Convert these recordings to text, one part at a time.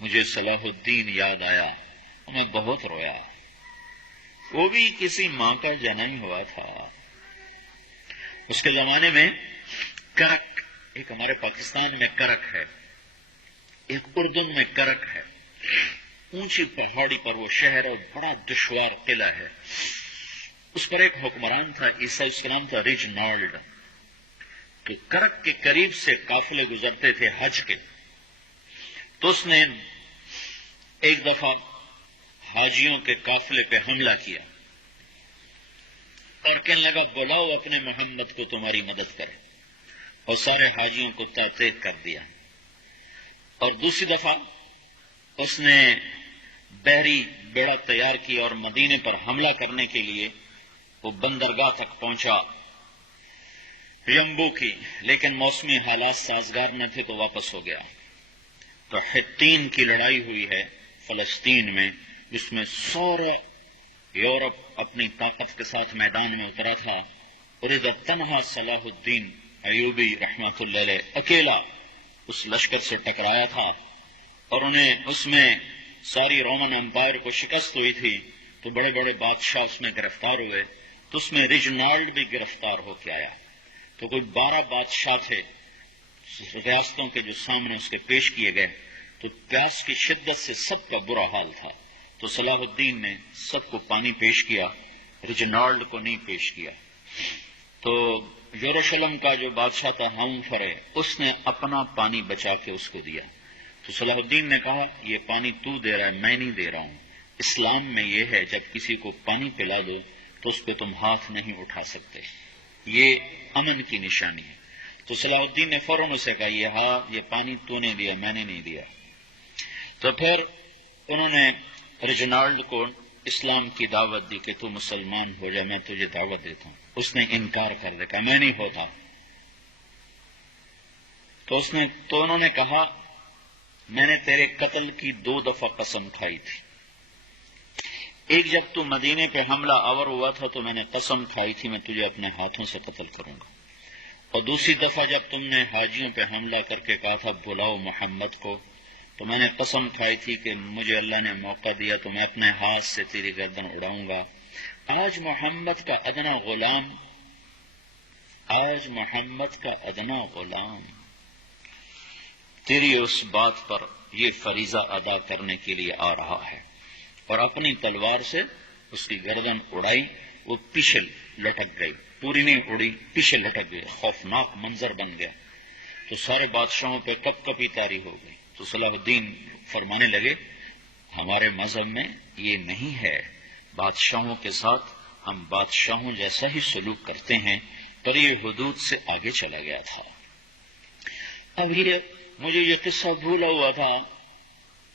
مجھے صلاح الدین یاد آیا اور میں بہت رویا. وہ بھی کسی ماں کا جنم ہوا تھا. اس کے زمانے میں کرک، ایک ہمارے پاکستان میں کرک ہے، ایک اردن میں کرک ہے. اونچی پہاڑی پر وہ شہر اور بڑا دشوار قلعہ ہے. اس پر ایک حکمران تھا عیسائی، اس کا نام تھا ریجنالڈ. تو کرک کے قریب سے قافلے گزرتے تھے حج کے. تو اس نے ایک دفعہ حاجیوں کے قافلے پہ حملہ کیا اور کہنے لگا بلاؤ اپنے محمد کو تمہاری مدد کرے، اور سارے حاجیوں کو تعطیل کر دیا. اور دوسری دفعہ اس نے بحری بیڑا تیار کیا اور مدینے پر حملہ کرنے کے لیے وہ بندرگاہ تک پہنچا یمبو کی، لیکن موسمی حالات سازگار نہ تھے تو واپس ہو گیا. تو حطین کی لڑائی ہوئی ہے فلسطین میں، جس میں سارا یورپ اپنی طاقت کے ساتھ میدان میں اترا تھا، اور ادھر تنہا صلاح الدین ایوبی رحمۃ اللہ علیہ اکیلا اس لشکر سے ٹکرایا تھا. اور انہیں اس میں ساری رومن امپائر کو شکست ہوئی تھی. تو بڑے بڑے بادشاہ اس میں گرفتار ہوئے. تو اس میں ریجنالڈ بھی گرفتار ہو کے آیا. تو کوئی 12 بادشاہ تھے ریاستوں کے جو سامنے اس کے پیش کیے گئے. تو پیاس کی شدت سے سب کا برا حال تھا. تو صلاح الدین نے سب کو پانی پیش کیا، ریجنالڈ کو نہیں پیش کیا. تو یروشلم کا جو بادشاہ تھا ہم فرے، اس نے اپنا پانی بچا کے اس کو دیا. تو صلاح الدین نے کہا یہ پانی تو دے رہا ہے، میں نہیں دے رہا ہوں. اسلام میں یہ ہے جب کسی کو پانی پلا دو تو اس پہ تم ہاتھ نہیں اٹھا سکتے، یہ امن کی نشانی ہے. تو صلاح الدین نے فوراً اسے کہا یہ پانی تو نے دیا، میں نے نہیں دیا. تو پھر انہوں نے ریجنالڈ کو اسلام کی دعوت دی کہ تو مسلمان ہو جائے، میں تجھے دعوت دیتا ہوں. اس نے انکار کر دیا، کہا میں نہیں ہوتا. تو انہوں نے کہا میں نے تیرے قتل کی 2 دفعہ قسم کھائی تھی. ایک جب تو مدینے پہ حملہ آور ہوا تھا تو میں نے قسم کھائی تھی میں تجھے اپنے ہاتھوں سے قتل کروں گا. اور دوسری دفعہ جب تم نے حاجیوں پہ حملہ کر کے کہا تھا بلاؤ محمد کو، تو میں نے قسم کھائی تھی کہ مجھے اللہ نے موقع دیا تو میں اپنے ہاتھ سے تیری گردن اڑاؤں گا. آج محمد کا ادنا غلام تیری اس بات پر یہ فریضہ ادا کرنے کے لیے آ رہا ہے. اور اپنی تلوار سے اس کی گردن اڑائی. وہ پیچھے لٹک گئی، پوری نہیں اڑی، پیچھے لٹک گئی. خوفناک منظر بن گیا. تو سارے بادشاہوں پہ کپ کپی طاری ہو گئی. تو صلاح الدین فرمانے لگے ہمارے مذہب میں یہ نہیں ہے، بادشاہوں کے ساتھ ہم بادشاہوں جیسا ہی سلوک کرتے ہیں. پر یہ حدود سے آگے چلا گیا تھا. اب مجھے یہ قصہ بھولا ہوا تھا،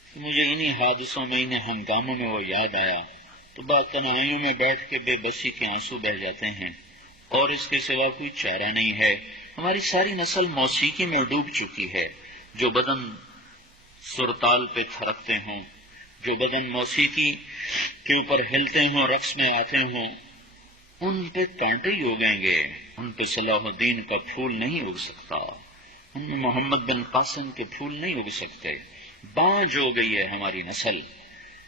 مجھے انہی حادثوں میں، انہی ہنگاموں میں وہ یاد آیا. تو بعد تنہائیوں میں بیٹھ کے بے بسی کے آنسو بہہ جاتے ہیں، اور اس کے سوا کوئی چارہ نہیں ہے. ہماری ساری نسل موسیقی میں ڈوب چکی ہے. جو بدن سرتال پہ تھرکتے ہوں، جو بدن موسیقی کے اوپر ہلتے ہوں، رقص میں آتے ہوں، ان پہ کانٹے ہی اگیں گے. ان پہ صلاح الدین کا پھول نہیں اگ سکتا، ان میں محمد بن قاسم کے پھول نہیں اگ سکتے. بانجھ ہو گئی ہے ہماری نسل.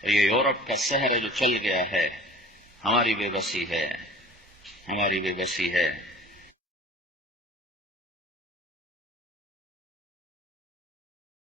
یہ یورپ کا سحر ہے جو چل گیا ہے. ہماری بے بسی ہے، ہماری بے بسی ہے.